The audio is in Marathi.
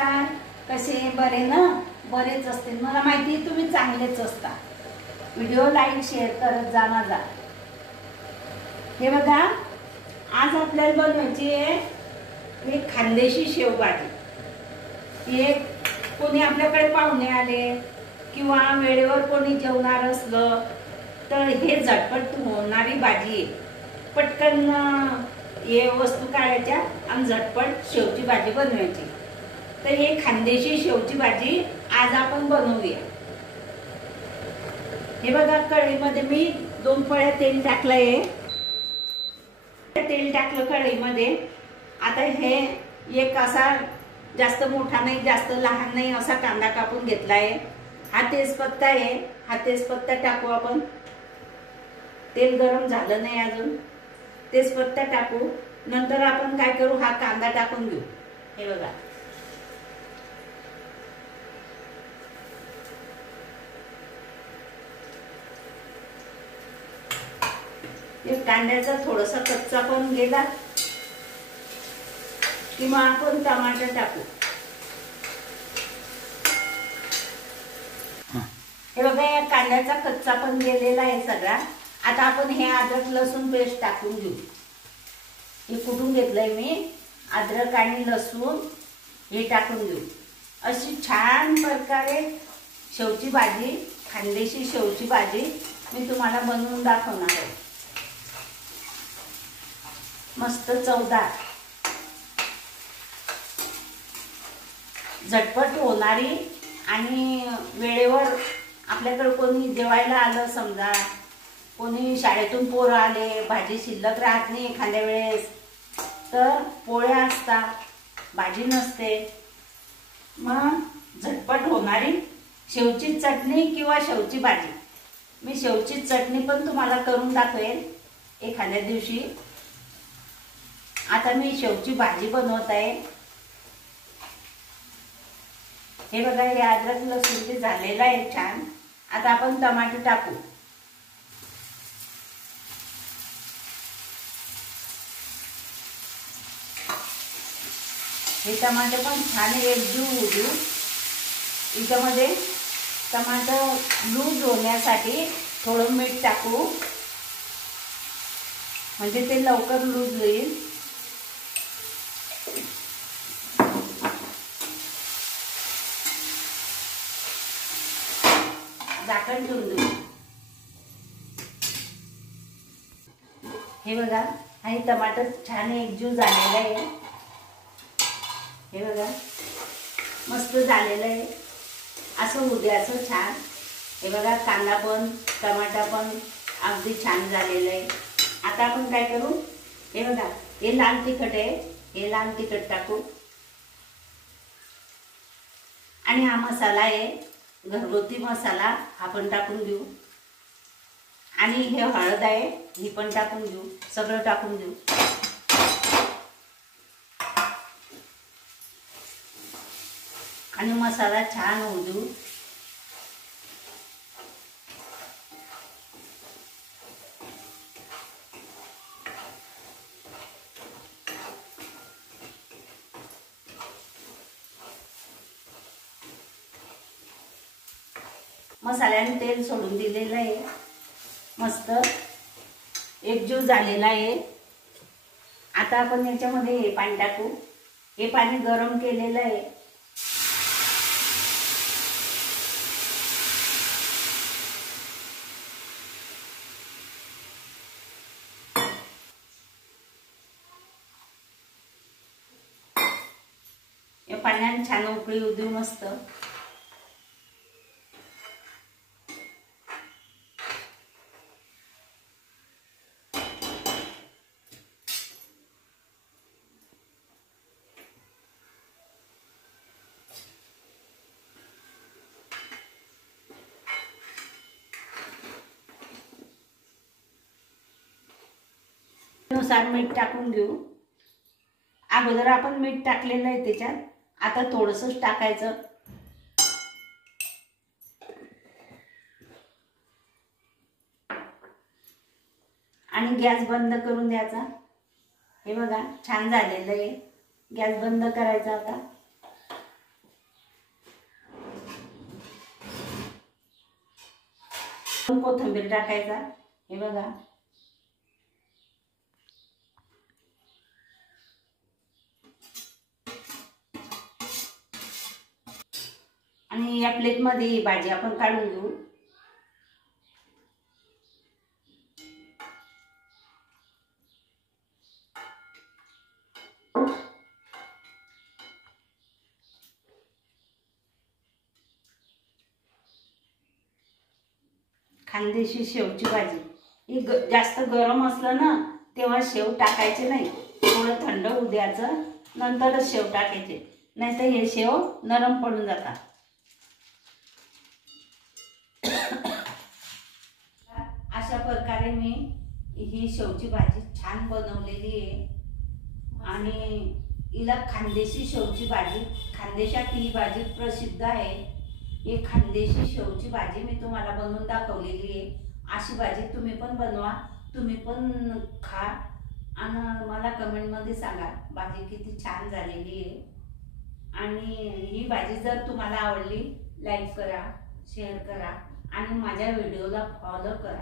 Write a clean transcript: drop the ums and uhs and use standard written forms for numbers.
नमस्कार, कसे बरे ना? बरेच असतील, मला माहिती आहे तुम्ही चांगलेच असता। व्हिडिओ लाईक शेअर करत जा माझा। हे बघा, आज आपल्याला बनवायची आहे हे खानदेशी शेवभाजी। हे कोणी आपल्याकडे पाहुणे आले किंवा वेळेवर कोणी जेवणार असलं तर हे झटपट होणारी भाजी आहे। पटकन हे वस्तू काढायच्या आणि झटपट शेवची भाजी बनवायची। तर हे खानदेशी शेवची भाजी आज आपण बनवूया। हे बघा, कढईमध्ये मी 2 पळ्या तेल टाकलंय। तेल टाकलं कढईमध्ये। आता हे एक असा जास्त मोठा नाही जास्त लहान नाही असा कांदा कापून घेतलाय। हा तेजपत्ता आहे, हा तेजपत्ता टाकू आपण। तेल गरम झालं नाही अजून, तेजपत्ता टाकू। नंतर आपण काय करू, हा कांदा टाकून घेऊ। हे बघा, कांद्याचा थोडासा कच्चा पण गेला की मग आपण टमाटर टाकू। हे बघा, या कांद्याचा कच्चा पण गेलेला आहे सगळा। आता आपण हे अद्रक लसूण पेस्ट टाकून घेऊ। हे कुटून घेतलंय मी, अद्रक आणि लसूण हे टाकून घेऊ। अशी छान प्रकारे शेवची भाजी, खानदेशी शेवची भाजी मी तुम्हाला बनवून दाखवणार आहे। मस्त चवदार, झटपट होणारी आणि वेळेवर आपल्याकडे कोणी जेवायला आलं, समजा कोणी शाळेतून पोरं आले, भाजी शिल्लक राहत नाही एखाद्या वेळेस, तर पोळ्या असतात, भाजी नसते, मग झटपट होणारी शेवची चटणी किंवा शेवची भाजी। मी शेवची चटणी पण तुम्हाला करून दाखवेल एखाद्या दिवशी। आता मी शेवची भाजी बनवत आहे। हे बघा, हे अद्रक लसूण ते झालेलं आहे छान। आता आपण टमाटर टाकू। हे टमाटर पण छान एकजीव होऊ देऊ। याच्यामध्ये टमाटर लूज होण्यासाठी थोडं मीठ टाकू, म्हणजे ते लवकर लूज होईल। झाकण ठेवून देऊ। हे बघा, हा टमाटर छान एकजीव झालेला आहे। हे बघा, मस्त झालेलं आहे। असं होऊ दे, असं छान। हे बघा, कांदा पण टमाटा पण अगदी छान झालेलं आहे। आता आपण काय करू, हे बघा, हे लाल तिखट आहे, हे लाल तिखट टाकू। आणि हा मसाला आहे घरगुती मसाला, हा पण टाकून घेऊ। आणि हे हळद आहे, ही पण टाकून घेऊ। सगळं टाकून देऊ। आणि मसाला छान होऊ देऊ। मसाल्याने तेल सोडून दिलेलं आहे, मस्त एकजीव झालेला आहे। आता आपण याच्यामध्ये हे पाणी टाकू। हे पाणी गरम केलेलं आहे। या पाण्याने छान उकळी येऊ देऊ मस्त। नुसार मीठ टाकून घेऊ। अगोदर आपण मीठ टाकलेलं आहे त्याच्यात, आता थोडंसंच टाकायचं। आणि गॅस बंद करून द्यायचा। हे बघा, छान झालेलं आहे। गॅस बंद करायचा आता। कोथिंबीर टाकायचा. हे बघा, आणि या प्लेटमध्ये ही भाजी आपण काढून घेऊ. खानदेशी शेवची भाजी ही जास्त गरम असलं ना तेव्हा शेव टाकायचे नाही, थोडं थंड होऊ द्यायचं, नंतरच शेव टाकायचे, नाहीतर हे शेव नरम पडून जातात. अशा प्रकारे मी ही शेवची भाजी छान बनवलेली आहे. आणि हिला खानदेशी शेवची भाजी, खानदेशात ही भाजी प्रसिद्ध आहे. हे खानदेशी शेवची भाजी मी तुम्हाला बनवून दाखवलेली आहे. अशी भाजी तुम्ही पण बनवा, तुम्ही पण खा आणि मला कमेंटमध्ये सांगा भाजी किती छान झालेली आहे. आणि ही भाजी जर तुम्हाला आवडली, लाईक करा, शेअर करा आणि माझ्या व्हिडिओला फॉलो करा.